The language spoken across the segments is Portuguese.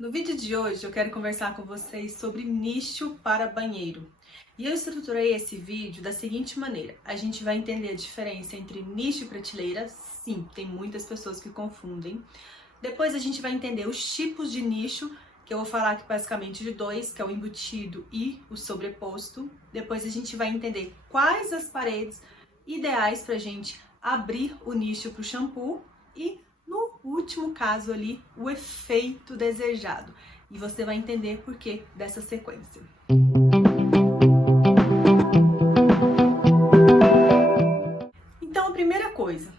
No vídeo de hoje eu quero conversar com vocês sobre nicho para banheiro. E eu estruturei esse vídeo da seguinte maneira: a gente vai entender a diferença entre nicho e prateleira. Sim, tem muitas pessoas que confundem. Depois a gente vai entender os tipos de nicho, que eu vou falar aqui basicamente de dois, que é o embutido e o sobreposto. Depois a gente vai entender quais as paredes ideais para a gente abrir o nicho para o shampoo e, no último caso ali, o efeito desejado. E você vai entender por que dessa sequência. Então, a primeira coisa,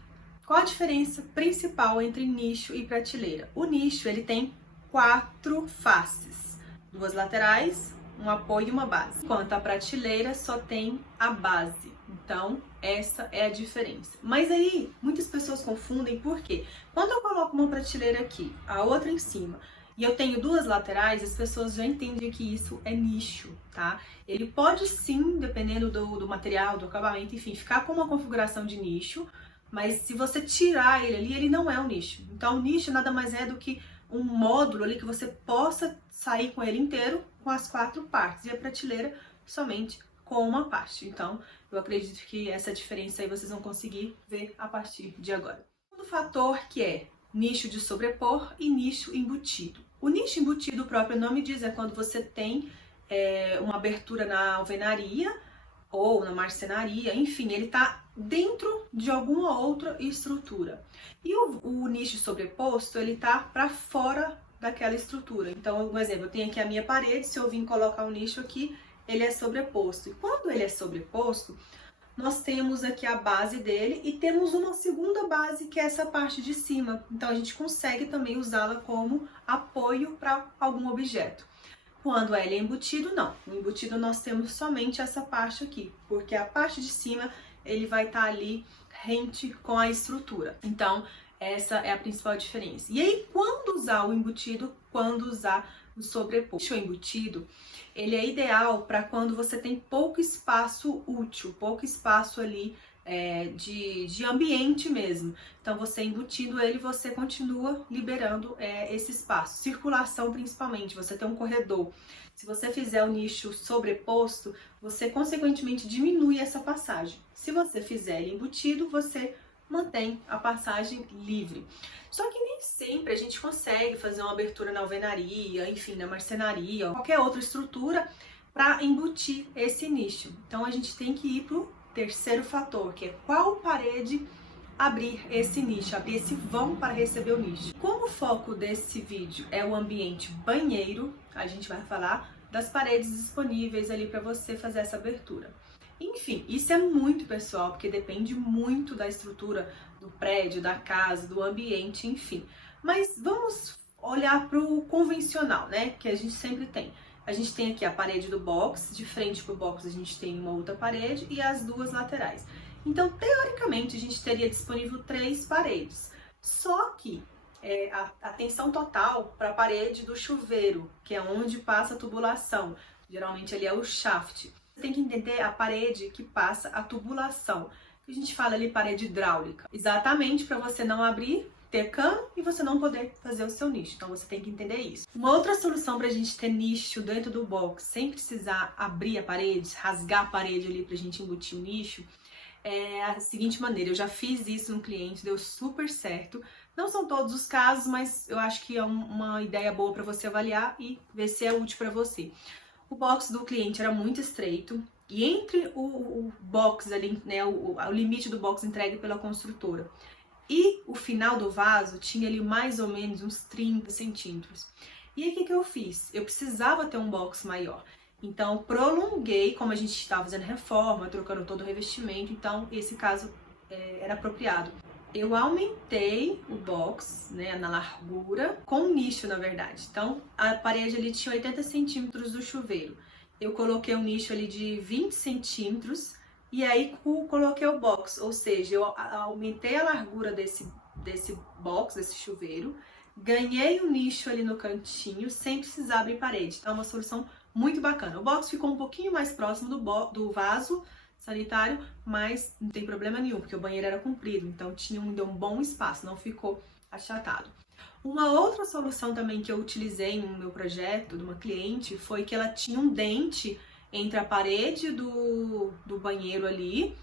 qual a diferença principal entre nicho e prateleira? O nicho, ele tem 4 faces, 2 laterais, um apoio e uma base. Enquanto a prateleira só tem a base. Então, essa é a diferença. Mas aí, muitas pessoas confundem porque quando eu coloco uma prateleira aqui, a outra em cima, e eu tenho 2 laterais, as pessoas já entendem que isso é nicho, tá? Ele pode sim, dependendo do material, do acabamento, enfim, ficar com uma configuração de nicho, mas se você tirar ele ali, ele não é um nicho. Então, o nicho nada mais é do que um módulo ali que você possa sair com ele inteiro, com as 4 partes, e a prateleira somente com uma parte. Então, eu acredito que essa diferença aí vocês vão conseguir ver a partir de agora. O segundo fator que é nicho de sobrepor e nicho embutido. O nicho embutido, o próprio nome diz, é quando você tem uma abertura na alvenaria ou na marcenaria, enfim, ele está dentro de alguma outra estrutura. E o nicho sobreposto, ele está para fora daquela estrutura. Então, um exemplo, eu tenho aqui a minha parede, se eu vim colocar um nicho aqui, ele é sobreposto. E quando ele é sobreposto, nós temos aqui a base dele e temos uma segunda base, que é essa parte de cima. Então, a gente consegue também usá-la como apoio para algum objeto. Quando ele é embutido, não. No embutido nós temos somente essa parte aqui, porque a parte de cima ele vai estar ali rente com a estrutura. Então, essa é a principal diferença. E aí, quando usar o embutido, quando usar o sobreposto? O embutido, ele é ideal para quando você tem pouco espaço útil, pouco espaço ali de ambiente mesmo. Então, você embutindo ele, você continua liberando esse espaço. Circulação, principalmente, você tem um corredor. Se você fizer o nicho sobreposto, você, consequentemente, diminui essa passagem. Se você fizer ele embutido, você mantém a passagem livre. Só que nem sempre a gente consegue fazer uma abertura na alvenaria, enfim, na marcenaria, ou qualquer outra estrutura para embutir esse nicho. Então, a gente tem que ir para o terceiro fator, que é qual parede abrir esse nicho, abrir esse vão para receber o nicho. Como o foco desse vídeo é o ambiente banheiro, a gente vai falar das paredes disponíveis ali para você fazer essa abertura. Enfim, isso é muito pessoal, porque depende muito da estrutura do prédio, da casa, do ambiente, enfim. Mas vamos olhar para o convencional, né, que a gente sempre tem. A gente tem aqui a parede do box, de frente para o box a gente tem uma outra parede e as 2 laterais. Então, teoricamente, a gente teria disponível 3 paredes. Só que a tensão total para a parede do chuveiro, que é onde passa a tubulação, geralmente ali é o shaft. Você tem que entender a parede que passa a tubulação, que a gente fala ali parede hidráulica, exatamente para você não abrir, ter cano e você não poder fazer o seu nicho. Então você tem que entender isso. Uma outra solução para a gente ter nicho dentro do box sem precisar abrir a parede, rasgar a parede ali para a gente embutir o nicho, é a seguinte maneira. Eu já fiz isso no cliente, deu super certo. Não são todos os casos, mas eu acho que é uma ideia boa para você avaliar e ver se é útil para você. O box do cliente era muito estreito e entre o box ali, né, o limite do box entregue pela construtora e o final do vaso tinha ali mais ou menos uns 30 centímetros. E aí o que eu fiz? Eu precisava ter um box maior. Então prolonguei, como a gente estava fazendo reforma, trocando todo o revestimento, então esse caso era apropriado. Eu aumentei o box, né, na largura, com nicho, na verdade. Então, a parede ali tinha 80 centímetros do chuveiro. Eu coloquei um nicho ali de 20 centímetros e aí coloquei o box. Ou seja, eu aumentei a largura desse box, desse chuveiro, ganhei um nicho ali no cantinho, sem precisar abrir parede. Então, é uma solução muito bacana. O box ficou um pouquinho mais próximo do vaso sanitário, mas não tem problema nenhum, porque o banheiro era comprido, então tinha deu um bom espaço, não ficou achatado. Uma outra solução também que eu utilizei no meu projeto de uma cliente foi que ela tinha um dente entre a parede do banheiro ali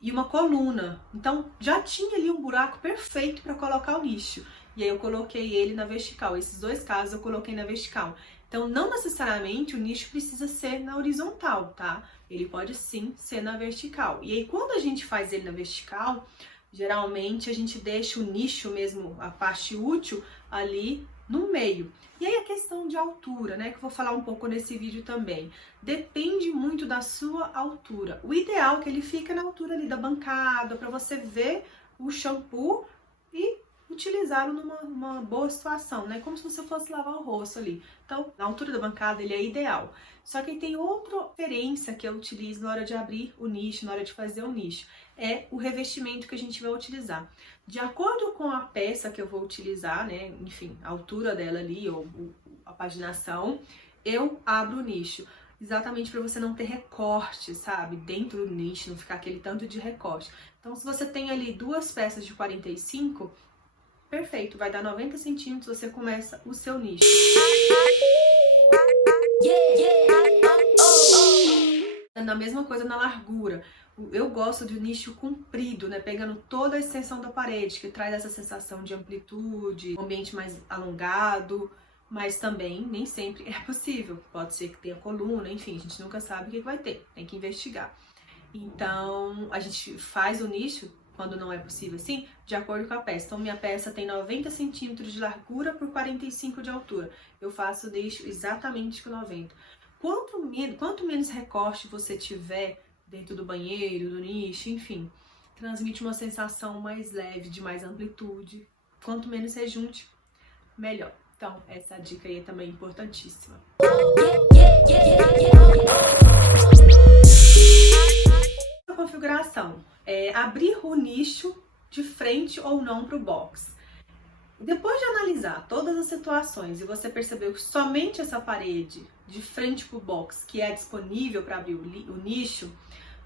e uma coluna. Então já tinha ali um buraco perfeito para colocar o nicho. E aí eu coloquei ele na vertical. Esses dois casos eu coloquei na vertical. Então não necessariamente o nicho precisa ser na horizontal, tá? Ele pode sim ser na vertical. E aí quando a gente faz ele na vertical, geralmente a gente deixa o nicho mesmo, a parte útil, ali no meio. E aí a questão de altura, né, que eu vou falar um pouco nesse vídeo também. Depende muito da sua altura. O ideal é que ele fique na altura ali da bancada, para você ver o shampoo e utilizá-lo numa boa situação, né? Como se você fosse lavar o rosto ali. Então, na altura da bancada ele é ideal. Só que tem outra referência que eu utilizo na hora de abrir o nicho, na hora de fazer o nicho. É o revestimento que a gente vai utilizar. De acordo com a peça que eu vou utilizar, né? Enfim, a altura dela ali, ou a paginação, eu abro o nicho. Exatamente para você não ter recorte, sabe? Dentro do nicho, não ficar aquele tanto de recorte. Então, se você tem ali duas peças de 45, perfeito, vai dar 90 centímetros, você começa o seu nicho. Na mesma coisa na largura. Eu gosto de nicho comprido, né? Pegando toda a extensão da parede, que traz essa sensação de amplitude, um ambiente mais alongado, mas também nem sempre é possível. Pode ser que tenha coluna, enfim, a gente nunca sabe o que vai ter, tem que investigar. Então, a gente faz o nicho, quando não é possível assim, de acordo com a peça. Então, minha peça tem 90 centímetros de largura por 45 de altura. Eu faço o nicho exatamente com 90. Quanto menos recorte você tiver dentro do banheiro, do nicho, enfim, transmite uma sensação mais leve, de mais amplitude. Quanto menos rejunte, melhor. Então, essa dica aí é também importantíssima. A configuração é abrir o nicho de frente ou não para o box. Depois de analisar todas as situações e você percebeu que somente essa parede de frente para o box que é disponível para abrir o nicho,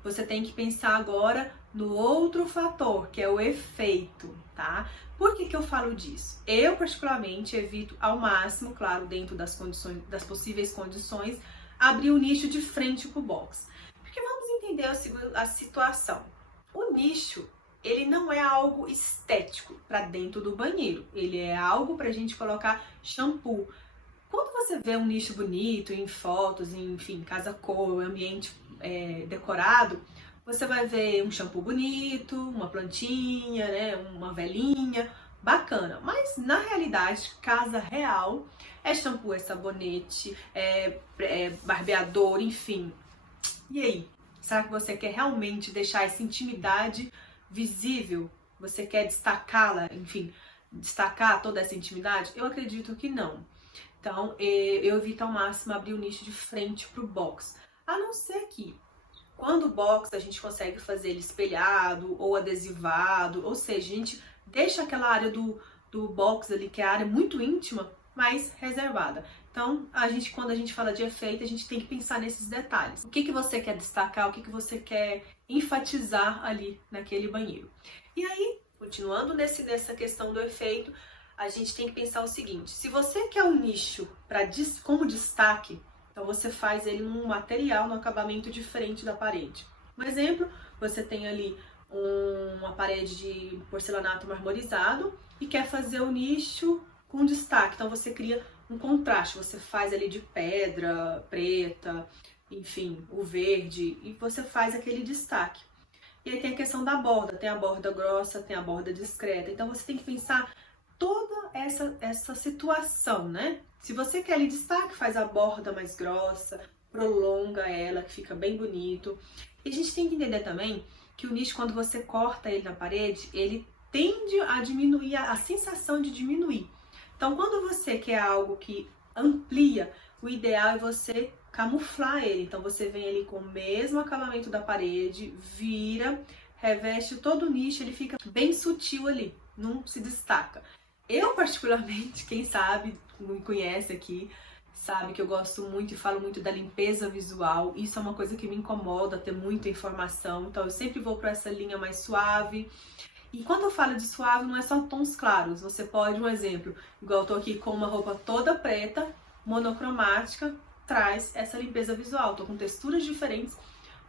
você tem que pensar agora no outro fator, que é o efeito, tá? Por que eu falo disso? Eu, particularmente, evito ao máximo, claro, dentro das possíveis condições, abrir o nicho de frente para o box. Porque vamos entender a situação. O nicho, ele não é algo estético para dentro do banheiro. Ele é algo para a gente colocar shampoo. Quando você vê um nicho bonito em fotos, enfim, casa cor, ambiente decorado, você vai ver um shampoo bonito, uma plantinha, né, uma velinha, bacana. Mas na realidade, casa real, é shampoo, é sabonete, é barbeador, enfim. E aí? Será que você quer realmente deixar essa intimidade visível? Você quer destacá-la, enfim, destacar toda essa intimidade? Eu acredito que não. Então, eu evito ao máximo abrir o nicho de frente para o box. A não ser que, quando o box a gente consegue fazer ele espelhado ou adesivado, ou seja, a gente deixa aquela área do box ali, que é a área muito íntima, mais reservada. Então, quando a gente fala de efeito, a gente tem que pensar nesses detalhes. O que você quer destacar, o que você quer enfatizar ali naquele banheiro. E aí, continuando nessa questão do efeito, a gente tem que pensar o seguinte: se você quer um nicho como destaque, então você faz ele num material, no acabamento diferente da parede. Um exemplo, você tem ali uma parede de porcelanato marmorizado e quer fazer o nicho com destaque. Então você cria um contraste, você faz ali de pedra preta, enfim, o verde, e você faz aquele destaque. E aí tem a questão da borda, tem a borda grossa, tem a borda discreta. Então você tem que pensar toda essa situação, né? Se você quer ali destaque, faz a borda mais grossa, prolonga ela, que fica bem bonito. E a gente tem que entender também que o nicho, quando você corta ele na parede, ele tende a diminuir, a sensação de diminuir. Então, quando você quer algo que amplia, o ideal é você camuflar ele. Então, você vem ali com o mesmo acabamento da parede, vira, reveste todo o nicho, ele fica bem sutil ali, não se destaca. Eu, particularmente, quem sabe, me conhece aqui, sabe que eu gosto muito e falo muito da limpeza visual. Isso é uma coisa que me incomoda, ter muita informação. Então, eu sempre vou para essa linha mais suave. E quando eu falo de suave, não é só tons claros. Você pode, um exemplo, igual eu tô aqui com uma roupa toda preta, monocromática, traz essa limpeza visual. Tô com texturas diferentes,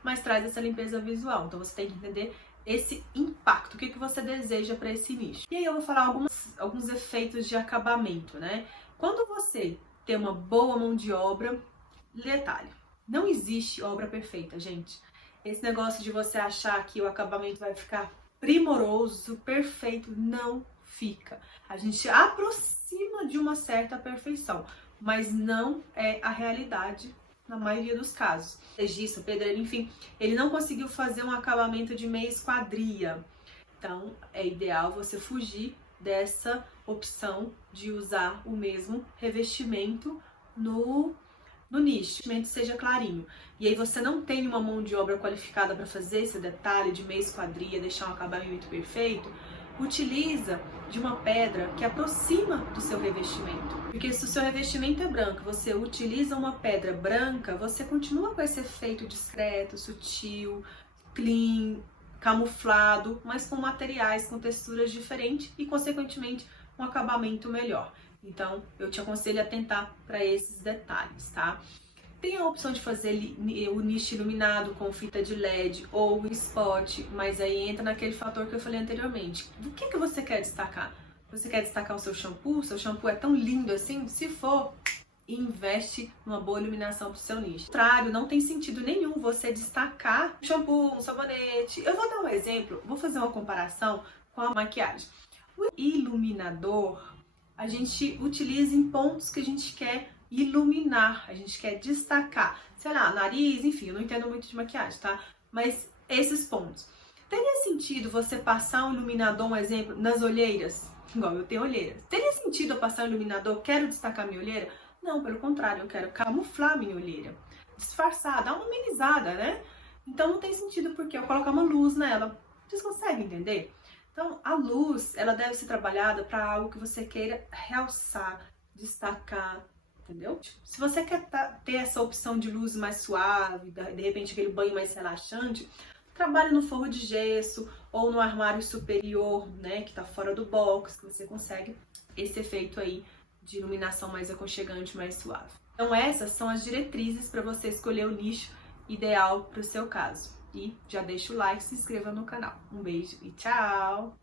mas traz essa limpeza visual. Então você tem que entender esse impacto, o que você deseja para esse nicho. E aí eu vou falar alguns efeitos de acabamento, né? Quando você tem uma boa mão de obra, detalhe, não existe obra perfeita, gente. Esse negócio de você achar que o acabamento vai ficar primoroso, perfeito, não fica. A gente aproxima de uma certa perfeição, mas não é a realidade na maioria dos casos. Legista, pedreiro, enfim, ele não conseguiu fazer um acabamento de meia esquadria. Então, é ideal você fugir dessa opção de usar o mesmo revestimento no nicho, que seja clarinho. E aí você não tem uma mão de obra qualificada para fazer esse detalhe de meia esquadria, deixar um acabamento perfeito, utiliza de uma pedra que aproxima do seu revestimento. Porque se o seu revestimento é branco, você utiliza uma pedra branca, você continua com esse efeito discreto, sutil, clean, camuflado, mas com materiais, com texturas diferentes e, consequentemente, um acabamento melhor. Então, eu te aconselho a atentar para esses detalhes, tá? Tem a opção de fazer o nicho iluminado com fita de LED ou spot, mas aí entra naquele fator que eu falei anteriormente. O que você quer destacar? Você quer destacar o seu shampoo? Seu shampoo é tão lindo assim? Se for, investe numa boa iluminação para o seu nicho. Ao contrário, não tem sentido nenhum você destacar um shampoo, um sabonete. Eu vou dar um exemplo, vou fazer uma comparação com a maquiagem. O iluminador, a gente utiliza em pontos que a gente quer iluminar, a gente quer destacar, sei lá, nariz, enfim, eu não entendo muito de maquiagem, tá? Mas esses pontos. Teria sentido você passar um iluminador, um exemplo, nas olheiras? Igual eu tenho olheiras. Teria sentido eu passar um iluminador, quero destacar minha olheira? Não, pelo contrário, eu quero camuflar minha olheira, disfarçar, dar uma amenizada, né? Então não tem sentido porque eu colocar uma luz nela. Vocês conseguem entender? Então, a luz, ela deve ser trabalhada para algo que você queira realçar, destacar, entendeu? Se você quer ter essa opção de luz mais suave, de repente aquele banho mais relaxante, trabalhe no forro de gesso ou no armário superior, né, que tá fora do box, que você consegue esse efeito aí de iluminação mais aconchegante, mais suave. Então essas são as diretrizes para você escolher o nicho ideal para o seu caso. E já deixa o like, se inscreva no canal. Um beijo e tchau!